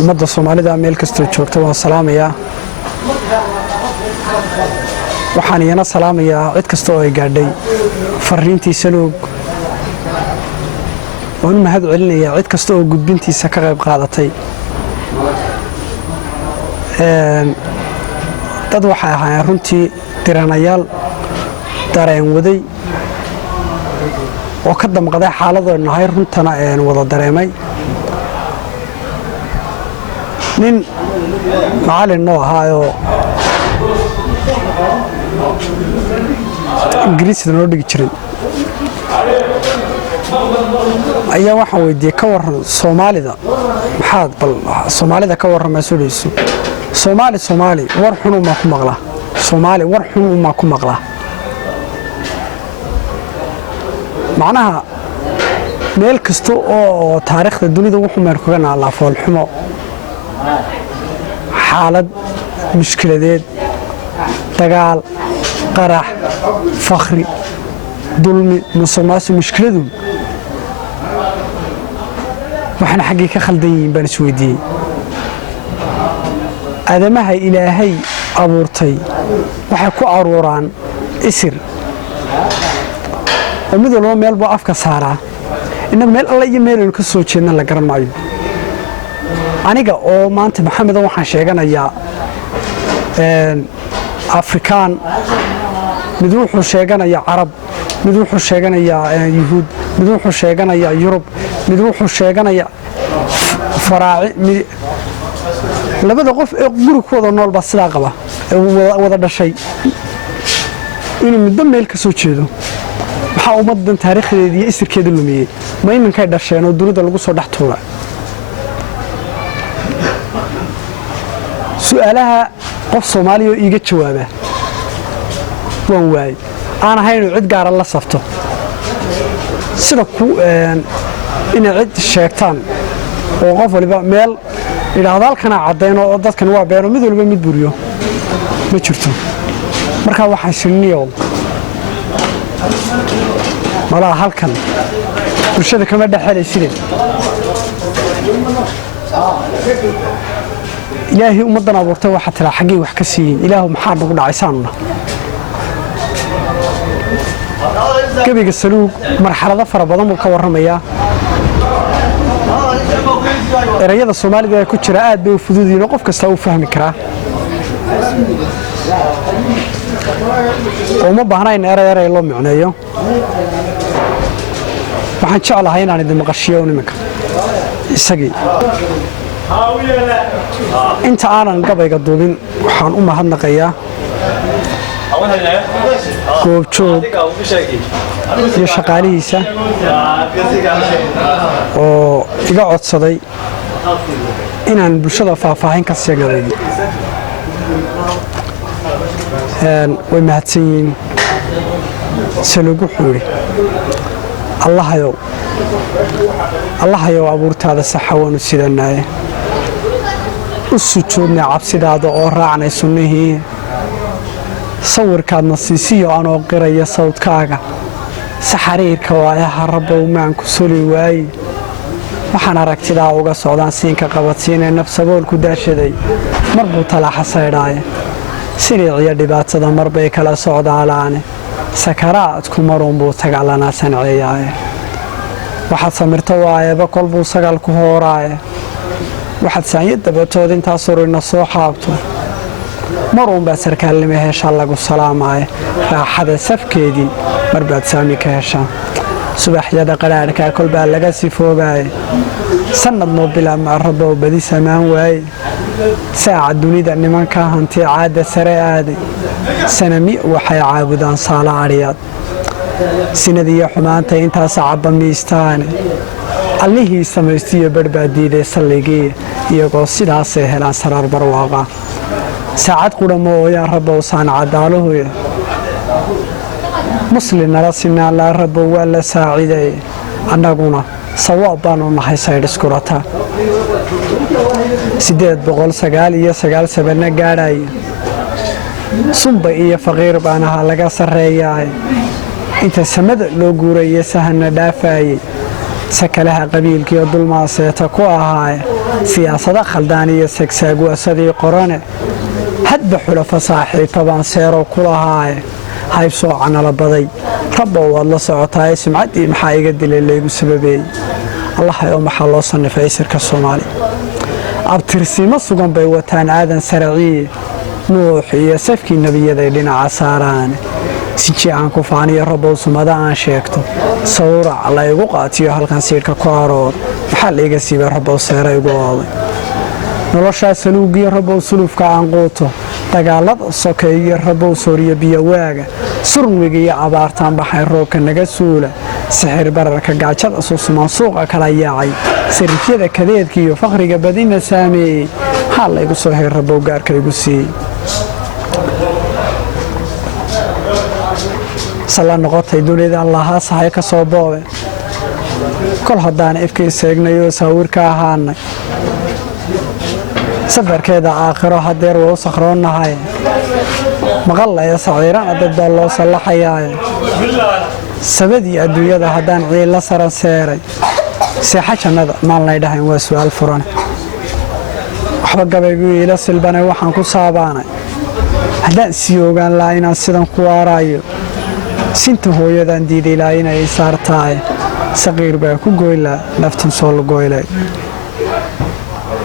ummadda Soomaalida meel kasta joogto waan salaamayaa waxaan iyana salaamayaa cid kasta oo ay gaadhay fariintii Saluug waan mahad celinayaa cid kasta oo gudbintiisa ka qayb qaadatay dad waxa ahaayeen runtii tiranayaal dareen waday oo ka damqaday xaaladooda nahay runtana wada dareemay nin macallin noo ahaayo ingiriisida noo dhigi jiray ayaa waxaan weydiiyey ka waran Soomaalida maxaad bal Soomaalida ka waran mas'uuliyaddu Soomaali war xun uma ku maqla Soomaali war xun uma ku maqla macnaha meel kasta oo taariikhda dunida wuxuu meel kaga naalaa fool xumo xaalad mushkiladeed dagaal qarax fakhri dulmi musuqmaasuq mushkiladu waxaan xaqii ka khaldan yihiin baan isweydiiyey aadamaha ilaahay abuurtay waxay ku aruuraan isir mid walba meel buu afka saaraa inna meel alla iyo meel ka soo jeedna la garan maayo aniga oo maanta maxamed waxaan sheeganayaa Afrikaan mid wuxuu sheeganayaa Arab mid wuxuu sheeganayaa Yahuud mid wuxuu sheeganayaa Yurub mid wuxuu sheeganayaa faraaci labada qof ee gurigooda nool ba sidaa qaba wada dhashay inuu mid meel ka soo jeedo waxa ummadan taariikhdeeda iyo isirkeeda lumiyay ma inankay dhasheen oo dunida lagu soo dhax tuuray su'aalaha qof Soomaali oo iga jawaaba waan waay aan ahayn cid gaar ah la safto sida ku in cid sheegtaan oo qof waliba meel ilaahdo halkana cadeyn oo dadkan waa been mid walba mid buriyo ma jirto marka waxaan shirniyo mala halkan bulshada kama dhaxalaysid ilaahi ummadan abuurtay waxa tira xaqii wax ka siiyay ilaahu maxaa nagu dhacaysaanna gabiga Saluug marxalado fara badan uu ka waramaya erayada Soomaalida ee ku jira aad bay u fududiin qof kasta uu fahmi karaa oo ma baahna in eray loo micneeyo waxaan jeclahay inaan idin maqashiyo nimanka isagii inta aanan gabayga duubin waxaan u mahadnaqayaa goobjoog iyo shaqaalihiisa oo iga codsaday inaan bulshada faahfaahin ka sii gabayo way mahadsan yihiin Saluug wuxuu yiri allahayow abuurtaada saxawan sidanaaye u sujuudna cabsidaada oo raacnay sunnihii sawirkaadna siisiyo anoo qiraya sawdkaaga saxariirka waayaha rabbow maan ku soli waayey waxaan aragtidaa uga socdaan siinka qabadsiinay nafsaboolku daashaday marbuu talaaxa saydhaaye siriiciyo dhibaatada marbay kala socdaalaane sakaraadku marun buu tagalanaa sanceeyaaye waxaad samirta waayeeba kol buu sagal ku hooraaye waxaad saanyad dabatood intaas urina soo xaabto marun baa sarkaalnimo hesha lagu salaamaaye raaxada safkeedii marbaad saami ka heshaa subaxyada qaraarka kol baa laga sifoobaye sanad noo bilaabma rabbow badi samaan waaye saaca dunida nimanka hanti caada sare aaday sanami waxay caabudaan saala ariyaad sinadiyo xumaanta intaas cabba miistaane allihii samaystiyo barbaa diiday salligii iyagoo sidaasay helaan saraar barwaaqa saacad qudhamo ooyaa rabbow saan cadaaluhuye muslim nala sinaan laa rabbow waa la saaciday annaguna sawaab baanu nahay saydhiskurata 899 sabana gaadhay sumba iyo faqiir baan ahaa laga sareeyay inta samada loo guuray sahana dhaafay sakalaha qabiilkii dulmaaseeta ku ahaa siyaasada khaldaan iyo sagsaagwaasadii qorane hadba xulafa saaxiibtabaan seerow ku lahaaye hayb soocanala baday rabbow waad la socotaaye sumcaddii maxaa iga dilay laygu sababeeyey allahay oo maxaa loo sannifay isirka soomaali abtirsiimo sugan bay wataan aadan saraciye nuux iyo safkii nebiyaday dhinaca saaraane siji aan ku faaniyo rabbow sumada aan sheegto sawrac la igu qaatiyo halkan siidhka ku aroor maxaa laiga siibay rabbow seera igu ooday noloshaa saluugiyo rabbow sulufka aan quuto dagaalada sokeeyo rabbow sooriyo biyowaaga surmiga iyo abaartaan baxay roobka naga suula sixir bararka gaajada susumaan suuqa kala yaacay sarifyada kadeedka iyo faqriga badina saameeyey maxaa laygu soo hay rabbow gaarka igu siiyey sala noqotay dunida allahaa sahay ka soo boobe kol haddaan ifkii seegnayoo saawirka ahaanay safarkeeda aakhiro hadeer waa u sakhroonnahay maqallaya saciirana dad baa loo sallaxayaaye sabadii adduunyada haddaan ciilla saran seeray seexa jannada maan lay dhahayn waa su'aal furane waxba gabaygu iila silbanay waxaan ku saabaanay haddaan sii ogaan lahaa inaan sidan ku waaraayo sinta hooyadaan diiday lahaa inay saartaaye saqiir baa ku goylaa naftan soo lagoylay